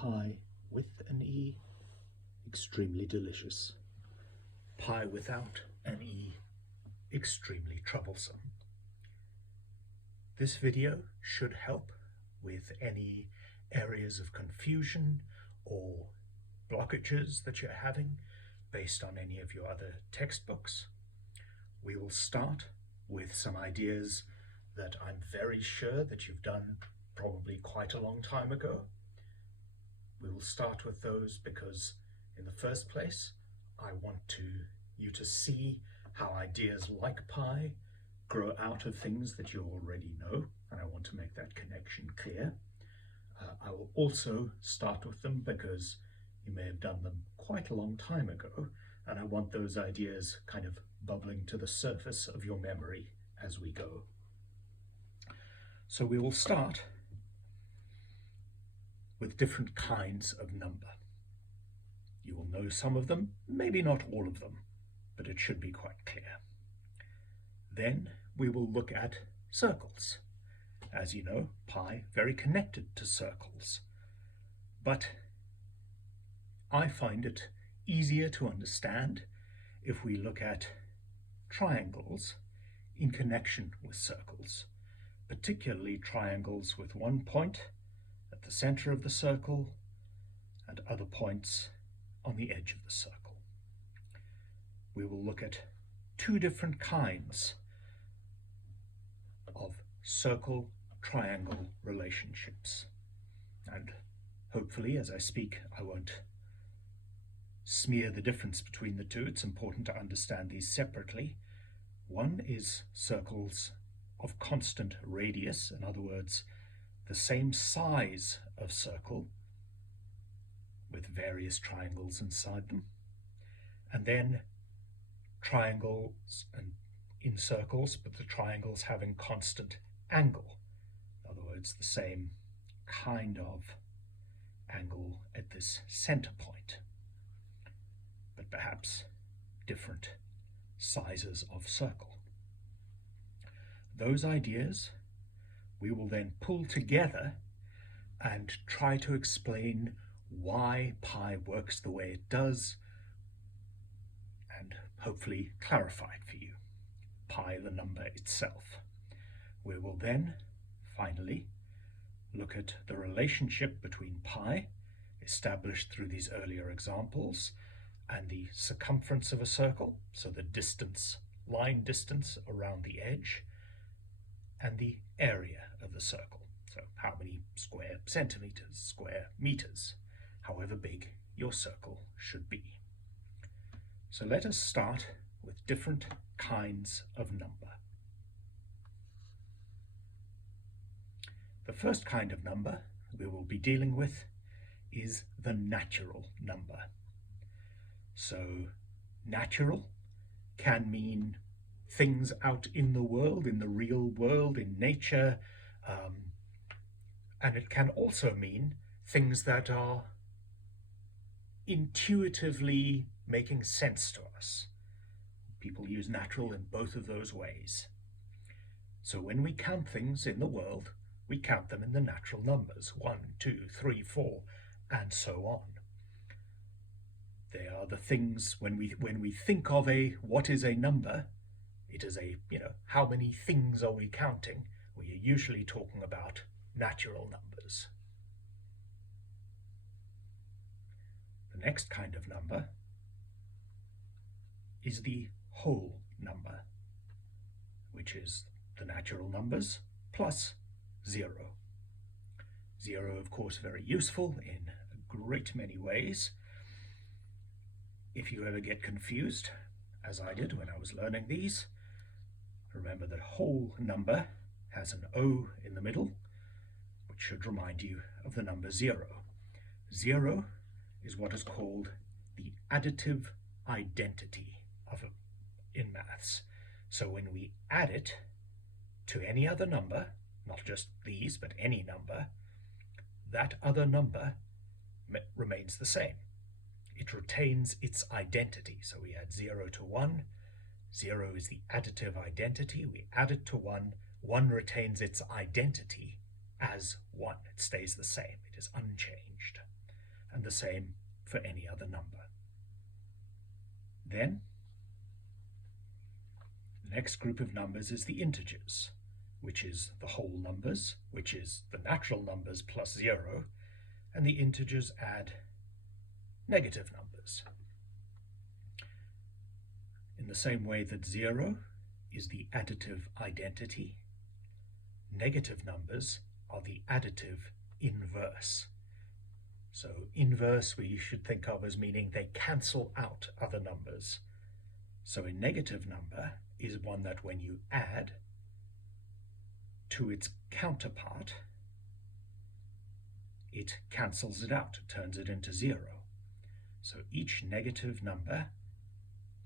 Pie with an E, extremely delicious. Pie without an E, extremely troublesome. This video should help with any areas of confusion or blockages that you're having based on any of your other textbooks. We will start with some ideas that I'm very sure that you've done probably quite a long time ago. We will start with those because, in the first place, I want you to see how ideas like pi grow out of things that you already know, and I want to make that connection clear. I will also start with them because you may have done them quite a long time ago, and I want those ideas kind of bubbling to the surface of your memory as we go. So we will start with different kinds of number. You will know some of them, maybe not all of them, but it should be quite clear. Then we will look at circles. As you know, pi very connected to circles, but I find it easier to understand if we look at triangles in connection with circles, particularly triangles with one point at the center of the circle and other points on the edge of the circle. We will look at two different kinds of circle-triangle relationships, and hopefully as I speak I won't smear the difference between the two. It's important to understand these separately. One is circles of constant radius, in other words, the same size of circle with various triangles inside them, and then triangles and in circles, but the triangles having constant angle. In other words, the same kind of angle at this center point, but perhaps different sizes of circle. Those ideas we will then pull together and try to explain why pi works the way it does, and hopefully clarify it for you. Pi, the number itself. We will then finally look at the relationship between pi, established through these earlier examples, and the circumference of a circle, so the distance, line distance around the edge, and the area of the circle, so how many square centimeters, square meters, however big your circle should be. So let us start with different kinds of number. The first kind of number we will be dealing with is the natural number. So natural can mean things out in the world, in the real world, in nature, and it can also mean things that are intuitively making sense to us. People use natural in both of those ways. So when we count things in the world, we count them in the natural numbers, 1, 2, 3, 4, and so on. They are the things, when we think of what is a number, it is how many things are we counting? We are usually talking about natural numbers. The next kind of number is the whole number, which is the natural numbers plus 0. 0, of course, very useful in a great many ways. If you ever get confused, as I did when I was learning these, remember that whole number has an O in the middle, which should remind you of the number 0. 0 is what is called the additive identity in maths. So when we add it to any other number, not just these, but any number, that other number remains the same. It retains its identity. So we add 0 to 1. 0 is the additive identity. We add it to 1. 1 retains its identity as 1. It stays the same. It is unchanged. and the same for any other number. Then, the next group of numbers is the integers, which is the whole numbers, which is the natural numbers plus 0, and the integers add negative numbers. In the same way that 0 is the additive identity, negative numbers are the additive inverse. So inverse we should think of as meaning they cancel out other numbers. So a negative number is one that when you add to its counterpart, it cancels it out, it turns it into 0. So each negative number,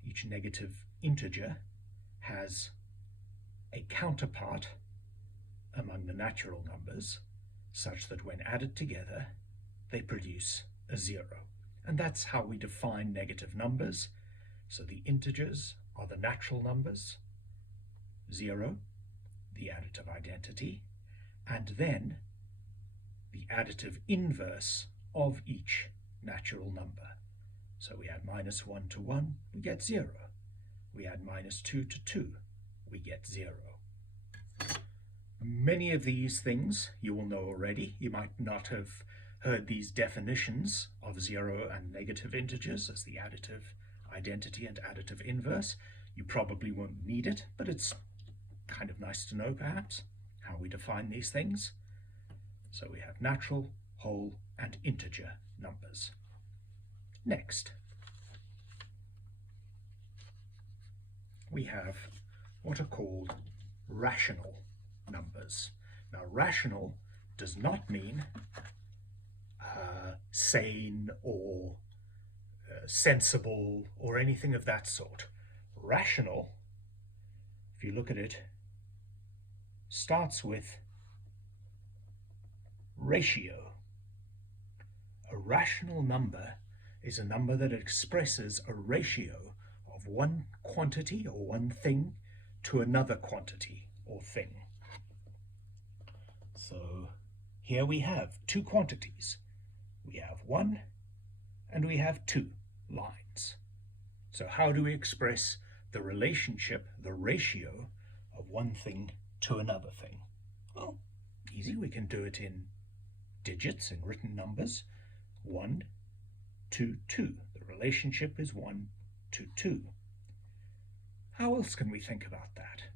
each negative integer has a counterpart among the natural numbers such that when added together they produce a 0. And that's how we define negative numbers. So the integers are the natural numbers, 0, the additive identity, and then the additive inverse of each natural number. So we add -1 to 1, we get 0. We add -2 to 2, we get 0. Many of these things you will know already. You might not have heard these definitions of 0 and negative integers as the additive identity and additive inverse. You probably won't need it, but it's kind of nice to know, perhaps, how we define these things. So we have natural, whole, and integer numbers. Next, we have what are called rational numbers. Now, rational does not mean sane or sensible or anything of that sort. Rational, if you look at it, starts with ratio. A rational number is a number that expresses a ratio of one quantity or one thing to another quantity or thing. So here we have two quantities. We have 1 and we have 2 lines. So how do we express the relationship, the ratio of one thing to another thing? Well, easy. We can do it in digits, in written numbers. 1 to 2. The relationship is 1 to 2. How else can we think about that?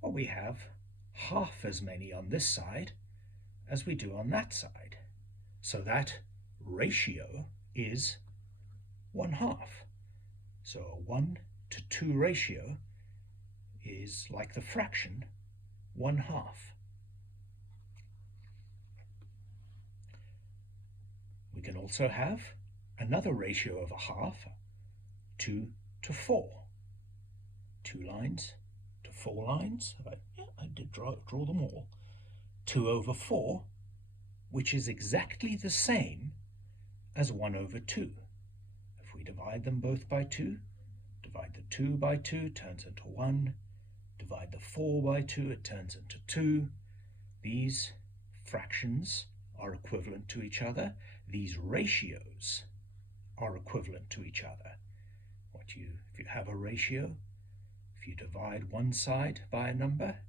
Well, we have half as many on this side as we do on that side. So that ratio is 1/2. So a 1 to 2 ratio is like the fraction 1/2. We can also have another ratio of a half, 2 to 4. 2 lines to 4 lines. I did draw them all. 2/4, which is exactly the same as 1/2. If we divide them both by 2, divide the 2 by 2, turns into 1. Divide the 4 by 2, it turns into 2. These fractions are equivalent to each other. These ratios are equivalent to each other. If you have a ratio, if you divide one side by a number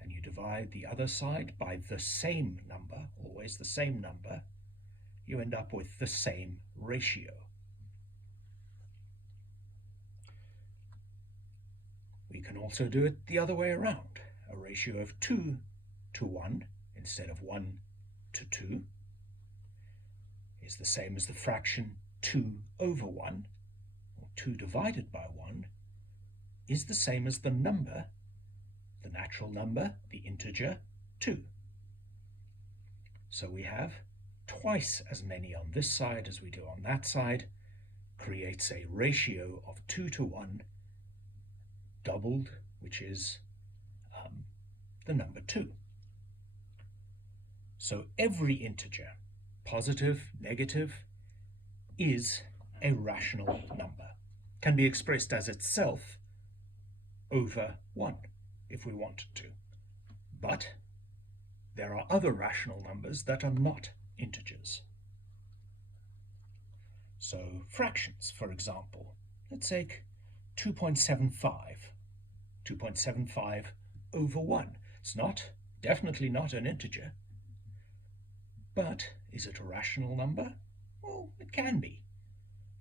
and you divide the other side by the same number, always the same number, you end up with the same ratio. We can also do it the other way around. A ratio of 2 to 1 instead of 1 to 2 is the same as the fraction 2/1, or 2 divided by 1, is the same as the number, the natural number, the integer 2. So we have twice as many on this side as we do on that side, creates a ratio of 2 to 1, doubled, which is the number 2. So every integer, positive, negative, is a rational number. Can be expressed as itself over 1 if we wanted to. But there are other rational numbers that are not integers. So fractions, for example, let's take 2.75. 2.75 over 1. It's definitely not an integer. But is it a rational number? Well, it can be.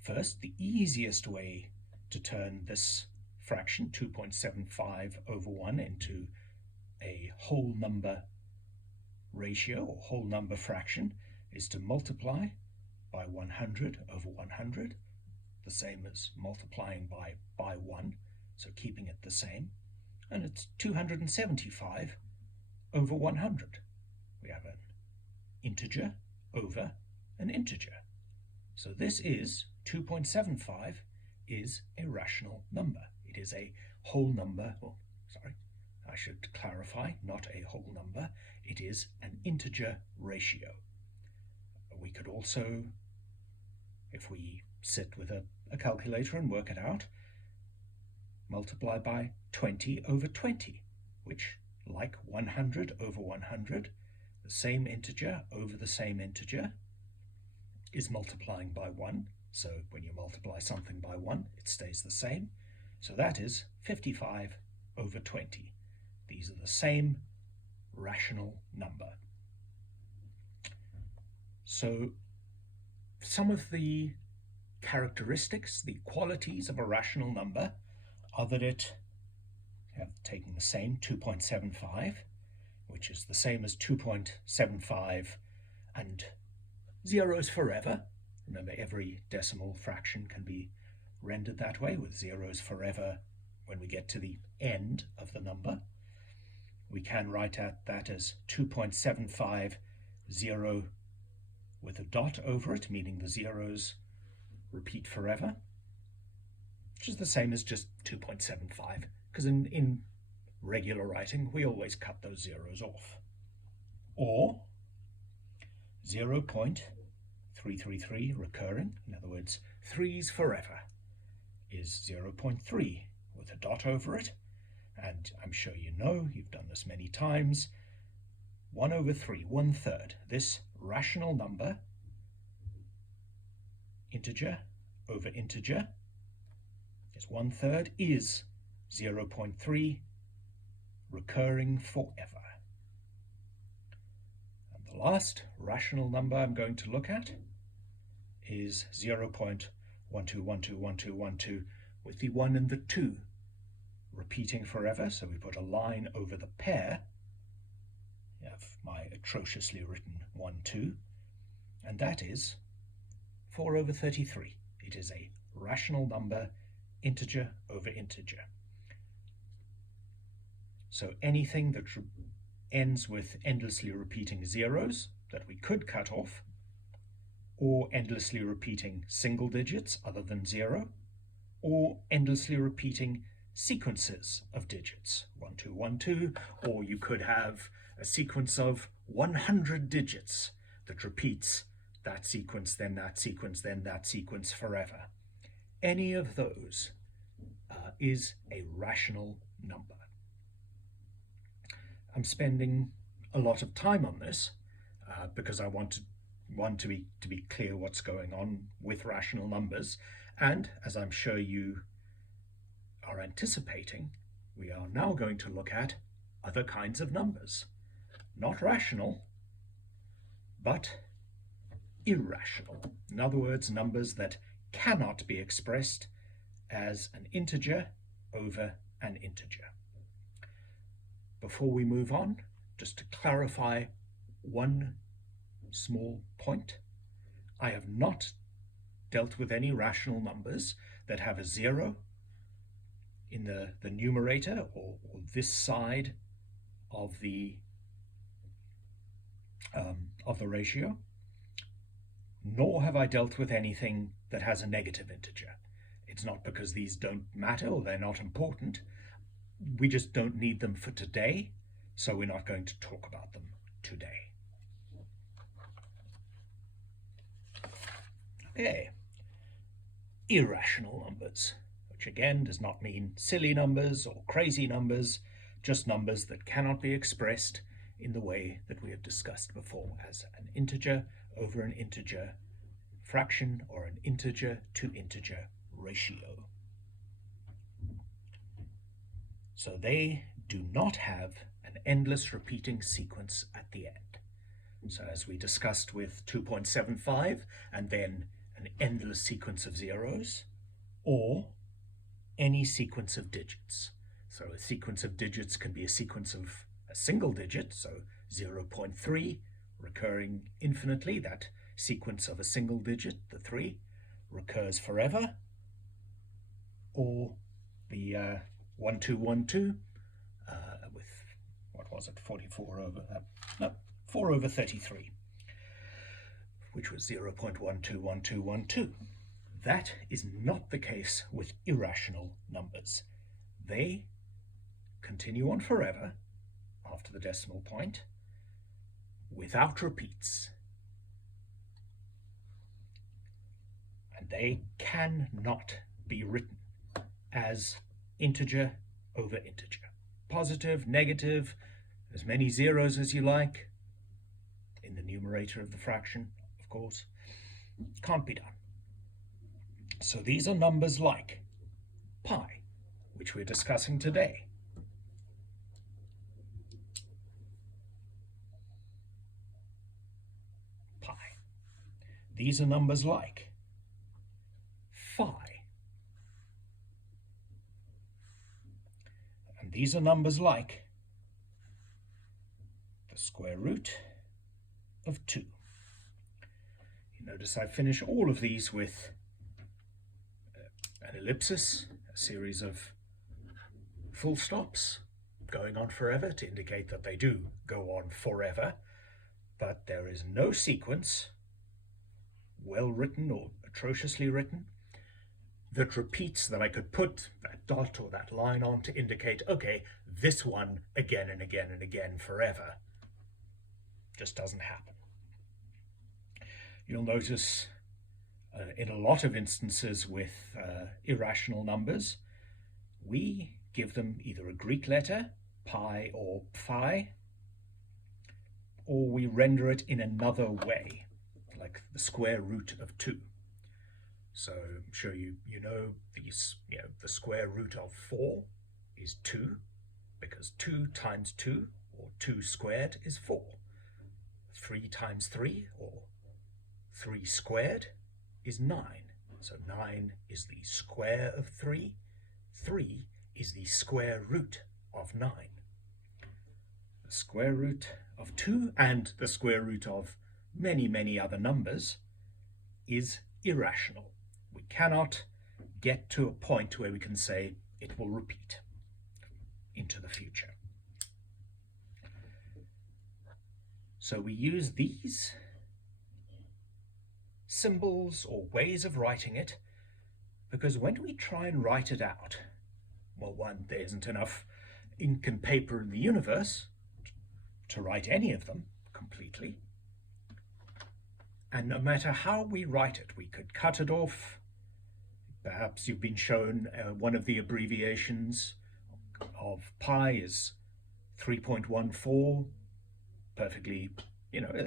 First, the easiest way to turn this fraction, 2.75 over 1, into a whole number ratio or whole number fraction is to multiply by 100 over 100, the same as multiplying by 1, so keeping it the same, and it's 275 over 100. We have an integer over an integer. So this is 2.75 is a rational number. It is a whole number, I should clarify, not a whole number. It is an integer ratio. We could also, if we sit with a calculator and work it out, multiply by 20 over 20, which, like 100 over 100, the same integer over the same integer, is multiplying by 1. So when you multiply something by 1, it stays the same. So that is 55 over 20. These are the same rational number. So some of the characteristics, the qualities of a rational number are that it, taking the same 2.75, which is the same as 2.75 and zeros forever. Remember, every decimal fraction can be rendered that way, with zeros forever when we get to the end of the number. We can write that as 2.75, 0 with a dot over it, meaning the zeros repeat forever, which is the same as just 2.75, because in regular writing we always cut those zeros off. Or 0.333 recurring, in other words, 3's forever, is 0.3 with a dot over it, and I'm sure you know, you've done this many times, 1 over 3, 1/3. This rational number, integer over integer, is 1/3, is 0.3 recurring forever. And the last rational number I'm going to look at is 0.12121212 with the 1 and the 2 repeating forever. So we put a line over the pair of my atrociously written 1, 2, and that is 4 over 33. It is a rational number, integer over integer. So anything that ends with endlessly repeating zeros that we could cut off, or endlessly repeating single digits other than 0, or endlessly repeating sequences of digits, 1, 2, 1, 2, or you could have a sequence of 100 digits that repeats that sequence, then that sequence, then that sequence forever. Any of those is a rational number. I'm spending a lot of time on this because I want to be clear what's going on with rational numbers, and as I'm sure you are anticipating, we are now going to look at other kinds of numbers. Not rational, but irrational. In other words, numbers that cannot be expressed as an integer over an integer. Before we move on, just to clarify one small point, I have not dealt with any rational numbers that have a 0 in the numerator or this side of the ratio, nor have I dealt with anything that has a negative integer. It's not because these don't matter or they're not important. We just don't need them for today, so we're not going to talk about them today. Okay, irrational numbers, which again does not mean silly numbers or crazy numbers, just numbers that cannot be expressed in the way that we have discussed before, as an integer over an integer fraction or an integer to integer ratio. So they do not have an endless repeating sequence at the end. So as we discussed with 2.75 and then an endless sequence of zeros, or any sequence of digits. So a sequence of digits can be a sequence of a single digit, so 0.3 recurring infinitely. That sequence of a single digit, the 3, recurs forever. Or the 1212 with, what was it, 4 over 33, which was 0.121212. That is not the case with irrational numbers. They continue on forever after the decimal point without repeats. And they cannot be written as integer over integer. Positive, negative, as many zeros as you like, in the numerator of the fraction, of course, can't be done. So these are numbers like pi, which we're discussing today. Pi. These are numbers like phi. And these are numbers like the square root of 2. You notice I finish all of these with an ellipsis, a series of full stops going on forever to indicate that they do go on forever, but there is no sequence, well written or atrociously written, that repeats, that I could put that dot or that line on to indicate, okay, this one again and again and again forever. Just doesn't happen. You'll notice in a lot of instances with irrational numbers, we give them either a Greek letter, pi or phi, or we render it in another way, like the square root of 2. So I'm sure you know the square root of 4 is 2, because 2 times 2, or 2 squared, is 4. 3 times 3, or 3 squared, is 9. So 9 is the square of 3. 3 is the square root of 9. The square root of 2 and the square root of many, many other numbers is irrational. We cannot get to a point where we can say it will repeat into the future. So we use these symbols or ways of writing it because when we try and write it out, well, one, there isn't enough ink and paper in the universe to write any of them completely. And no matter how we write it, we could cut it off. Perhaps you've been shown one of the abbreviations of pi is 3.14. Perfectly,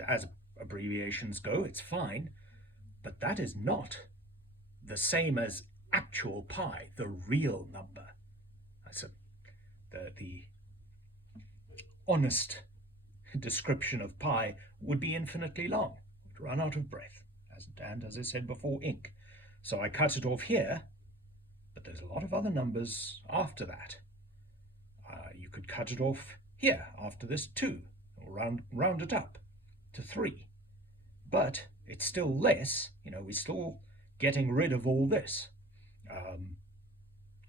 as abbreviations go, it's fine. But that is not the same as actual pi, the real number. So the honest description of pi would be infinitely long. We'd run out of breath, and as I said before, ink. So I cut it off here, but there's a lot of other numbers after that. You could cut it off here after this 2, or round it up to 3. But it's still less, we're still getting rid of all this.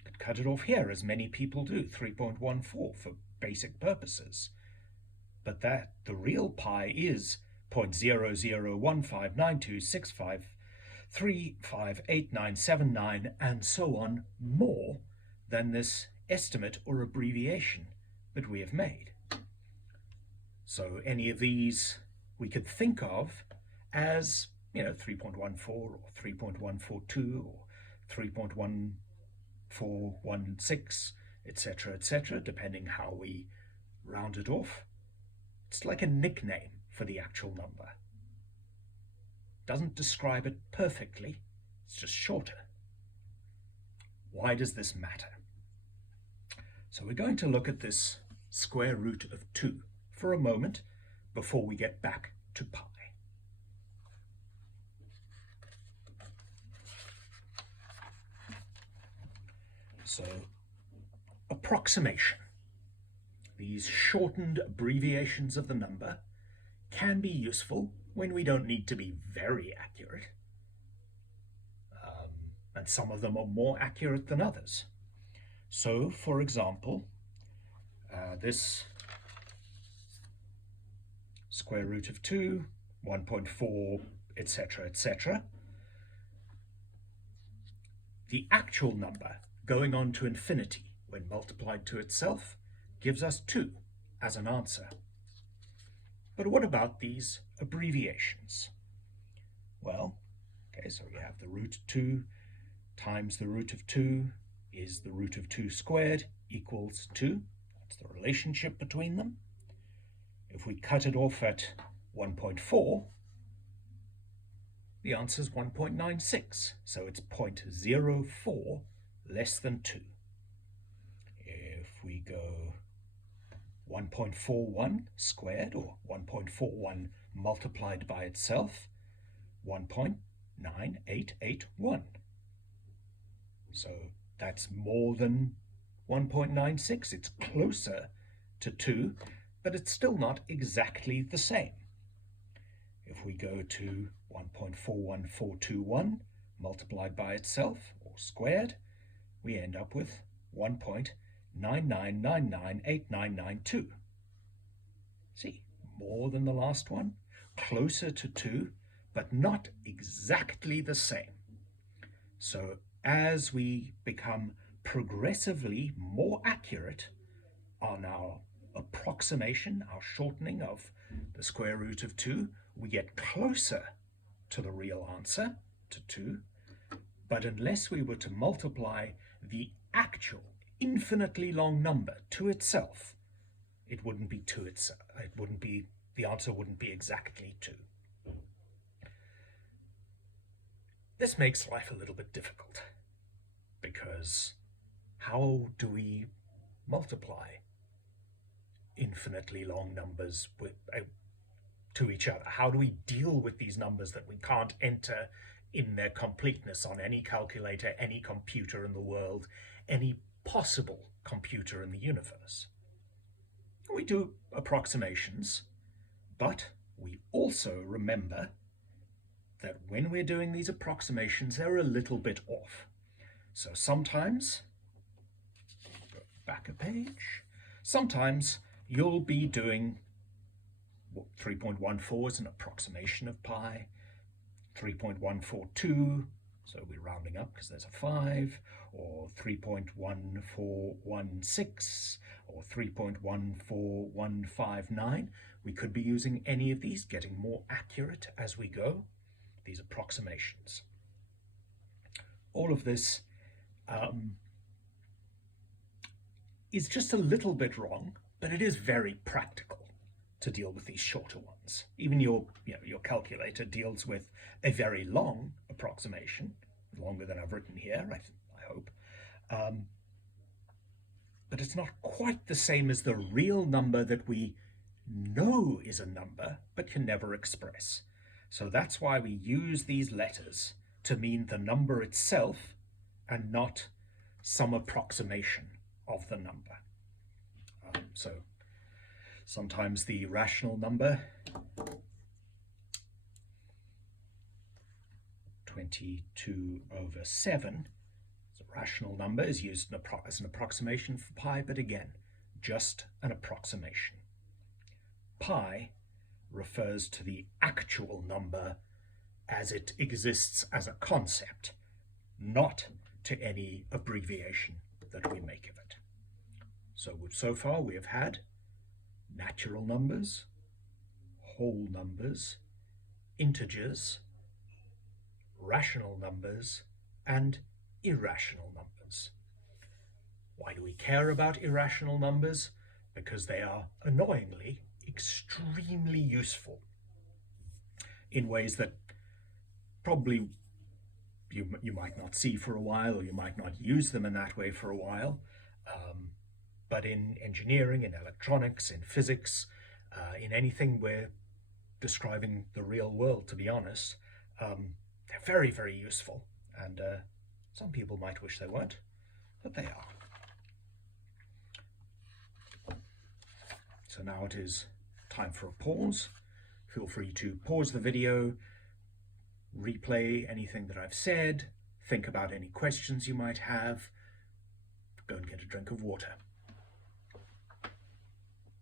Could cut it off here, as many people do, 3.14 for basic purposes. But the real pi is 0.00159265358979 and so on, more than this estimate or abbreviation that we have made. So any of these we could think of as 3.14 or 3.142 or 3.1416, etc., depending how we round it off. It's like a nickname for the actual number. doesn't describe it perfectly, it's just shorter. Why does this matter? So we're going to look at this square root of 2 for a moment before we get back to pi. So, approximation. These shortened abbreviations of the number can be useful when we don't need to be very accurate. And some of them are more accurate than others. So, for example, this square root of 2, 1.4, etc., etc. The actual number going on to infinity when multiplied to itself gives us 2 as an answer. But what about these abbreviations? Well, okay, so we have the root 2 times the root of 2 is the root of 2 squared equals 2. That's the relationship between them. If we cut it off at 1.4, the answer is 1.96, so it's 0.04 less than 2. If we go 1.41 squared, or 1.41 multiplied by itself, 1.9881. So that's more than 1.96. It's closer to 2, but it's still not exactly the same. If we go to 1.41421 multiplied by itself, or squared, we end up with 1.99998992. See, more than the last one, closer to 2, but not exactly the same. So as we become progressively more accurate on our approximation, our shortening of the square root of 2, we get closer to the real answer, to 2, but unless we were to multiply the actual infinitely long number to itself, it wouldn't be 2 itself. The answer wouldn't be exactly 2. This makes life a little bit difficult, because how do we multiply infinitely long numbers to each other? How do we deal with these numbers that we can't enter in their completeness on any calculator, any computer in the world, any possible computer in the universe? We do approximations, but we also remember that when we're doing these approximations, they're a little bit off. So sometimes, go back a page, sometimes you'll be doing 3.14 is an approximation of pi, 3.142, so we're rounding up because there's a 5, or 3.1416, or 3.14159. We could be using any of these, getting more accurate as we go, these approximations. All of this is just a little bit wrong, but it is very practical to deal with these shorter ones. Even your calculator deals with a very long approximation, longer than I've written here, I hope. But it's not quite the same as the real number that we know is a number but can never express. So that's why we use these letters to mean the number itself and not some approximation of the number. So sometimes the rational number 22/7, the rational number, is used as an approximation for pi, but again, just an approximation. Pi refers to the actual number as it exists as a concept, not to any abbreviation that we make of it. So far we have had natural numbers, whole numbers, integers, rational numbers, and irrational numbers. Why do we care about irrational numbers? Because they are annoyingly extremely useful in ways that probably you might not see for a while, or you might not use them in that way for a while. But in engineering, in electronics, in physics, in anything we're describing the real world, to be honest, they're very, very useful. And some people might wish they weren't, but they are. So now it is time for a pause. Feel free to pause the video, replay anything that I've said, think about any questions you might have, go and get a drink of water.